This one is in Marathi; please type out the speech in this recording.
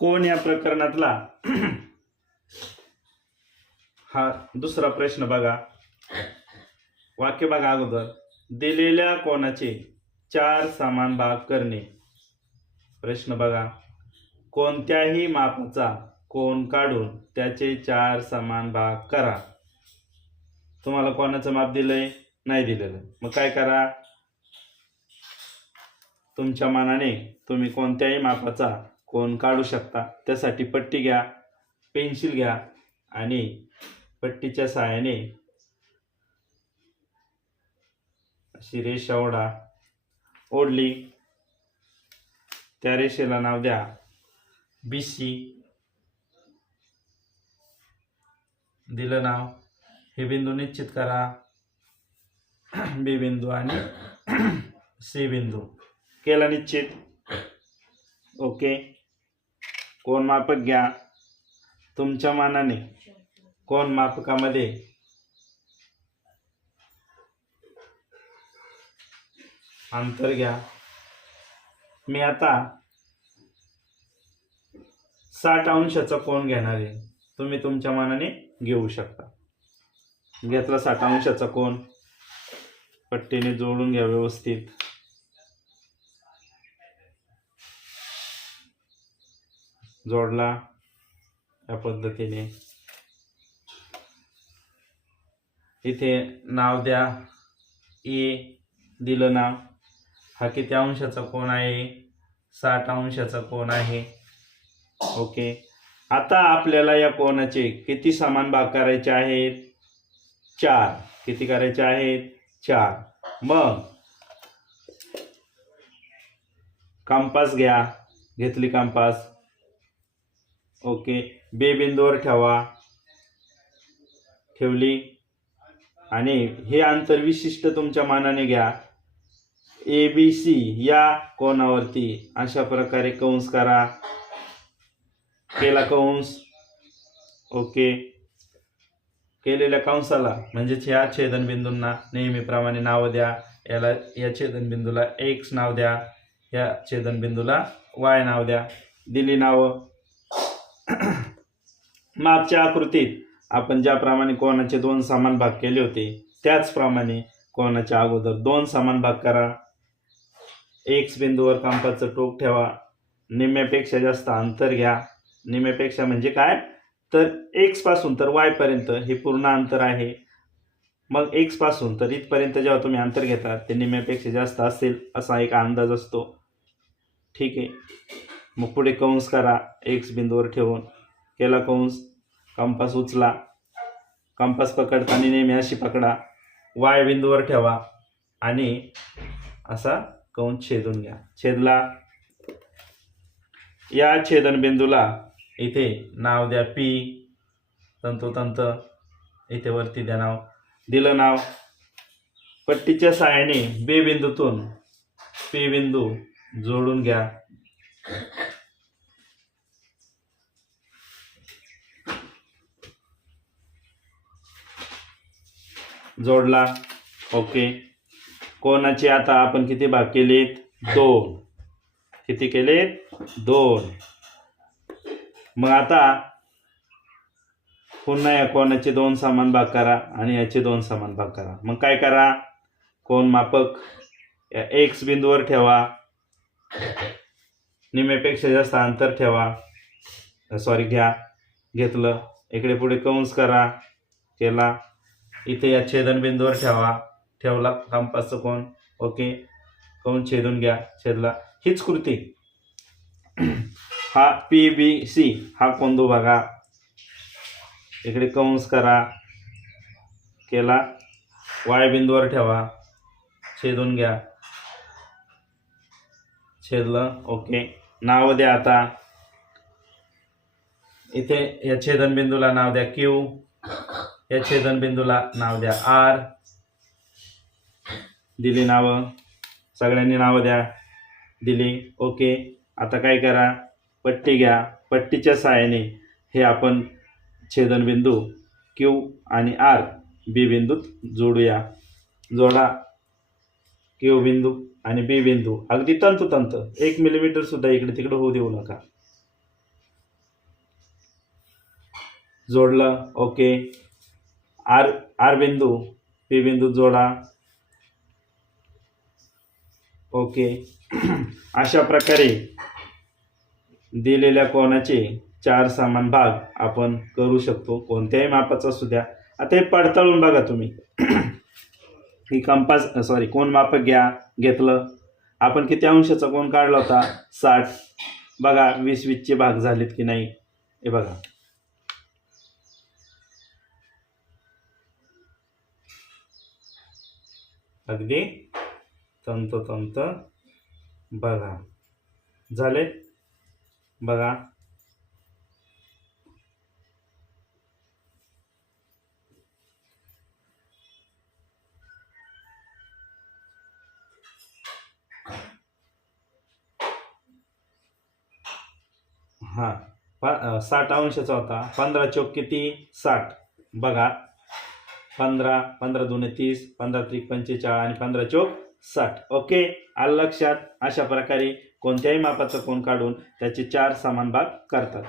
कोण या प्रकरणातला? हा दुसरा प्रश्न बघा. वाक्य बघा अगोदर. दिलेल्या कोणाचे चार समान भाग करणे? प्रश्न बघा. कोणत्याही मापाचा कोण काढून त्याचे चार समान भाग करा. तुम्हाला कोणाचं माप दिलंय? नाही दिलेलं. मग काय करा? तुमच्या मनाने तुम्ही कोणत्याही मापाचा कोण काढू शकता? त्यासाठी पट्टी घ्या पेन्सिल घ्या आणि पट्टीच्या सहाय्याने अशी रेषा ओढा. ओढली. त्या रेषेला नाव द्या. बी सी दिलं नाव. हे बिंदू निश्चित करा. बी बिंदू आणि सी बिंदू. केला निश्चित. ओके. कोण मापक घ्या? तुमच्या मानाने. कोण मापकामध्ये? अंतर घ्या. मी आता साठ अंशाचा कोण घेणार आहे? तुम्ही तुमच्या मानाने घेऊ शकता. घेतला साठ अंशाचा कोण? पट्टीने जोडून घ्या व्यवस्थित. जोडला या पद्धतीने. इथे नाव द्या. ए दिलं नाव. हा किती अंशाचा कोण आहे? साठ अंशाचा कोण आहे? ओके. आता आपल्याला या कोणाचे किती समान भाग करायचे आहेत? चार. किती करायचे आहेत? चार. मग कंपास घ्या. घेतली कंपास. ओके. बेबिंदूवर ठेवा. ठेवली. आणि हे अंतर विशिष्ट तुमच्या मानाने घ्या. ए बी सी या कोणावरती अशा प्रकारे कंस करा. केला कंस. ओके. केलेल्या कंसाला म्हणजेच ह्या छेदनबिंदूंना नेहमीप्रमाणे नाव द्या. याला या छेदनबिंदूला एक्स नाव द्या. या छेदनबिंदूला वाय नाव द्या. दिली नावं. मागच्या आकृतीत आपण ज्याप्रमाणे कोणाचे दोन समान भाग केले होते त्याचप्रमाणे कोणाच्या अगोदर दोन समान भाग करा. एक्स बिंदूवर कांपाचं टोक ठेवा. निम्म्यापेक्षा जास्त अंतर घ्या. निम्म्यापेक्षा म्हणजे काय? तर एक्सपासून तर वायपर्यंत हे पूर्ण अंतर आहे. मग एक्सपासून तर इथपर्यंत जेव्हा तुम्ही अंतर घेता ते निम्म्यापेक्षा जास्त असेल असा एक अंदाज असतो. ठीक आहे. मग पुढे कंस करा. एक्स बिंदूवर ठेवून. केला कंस. कंपास उचला. कंपास पकडताना नेहमी अशी पकडा. वाय बिंदूवर ठेवा. आणि असा कंस छेदून घ्या. छेदला. या छेदन बिंदूला इथे नाव द्या. पी तंतोतंत. इथे वरती द्या नाव. दिलं नाव. पट्टीच्या सहाय्याने बे बिंदूतून पी बिंदू जोडून घ्या. जोडला. ओके. कोणाचे आता आपण किती भाग केलेत? दोन. किती केलेत? दोन. मग आता पुन्हा या कोणाचे दोन सामान भाग करा आणि याचे दोन सामान भाग करा. मग काय करा? कोण मापक? या एक्स बिंदूवर ठेवा. निम्यापेक्षा जास्त अंतर ठेवा. सॉरी घ्या. घेतलं. इकडे पुढे कंस करा. केला. इथे या छेदनबिंदूवर ठेवा. ठेवला. कंपासचं कोण? ओके. कोण छेदून घ्या? छेदला. हीच कृती. हा पी बी सी हा कोंदू बघा. इकडे कंस करा. केला. वाय बिंदूवर ठेवा. छेदून घ्या. छेदलं. ओके. नाव द्या आता. इथे या छेदनबिंदूला नाव द्या. क्यू या छेदनबिंदूला नाव द्या. आर दिली नावं. सगळ्यांनी नावं द्या. दिली. ओके. आता काय करा? पट्टी घ्या. पट्टीच्या सहाय्याने हे आपण छेदनबिंदू क्यू आणि आर बी बिंदूत जोडूया. जोडा. क्यू बिंदू आणि बी बिंदू. अगदी तंतुतंत. एक मिलीमीटर सुद्धा इकडे तिकडे होऊ देऊ नका. जोडलं. ओके. आर आर बिंदू पी बिंदू जोडा. ओके. अशा प्रकारे दिलेल्या कोणाचे चार समान भाग आपण करू शकतो. कोणत्याही मापाचा असू द्या. आता हे पडताळून बघा तुम्ही. ही कंपास सॉरी कोण मापक घ्या घेतलं. आपण किती अंशाचा कोण काढला होता? साठ. बघा वीस वीसचे भाग झालेत की नाही. हे बघा. अगदी तंतोतंत बघा. झाले? बघा. हां प साठ अंशाचा होता. पंधरा चौक किती? साठ. बघा. पंधरा पंधरा दोन तीस पंधरा त्रिक पंचेचाळीस आणि पंधरा चौक साठ. ओके? आलं लक्षात? अशा प्रकारे कोणत्याही मापाचा कोण काढून त्याचे चार समान भाग करतात.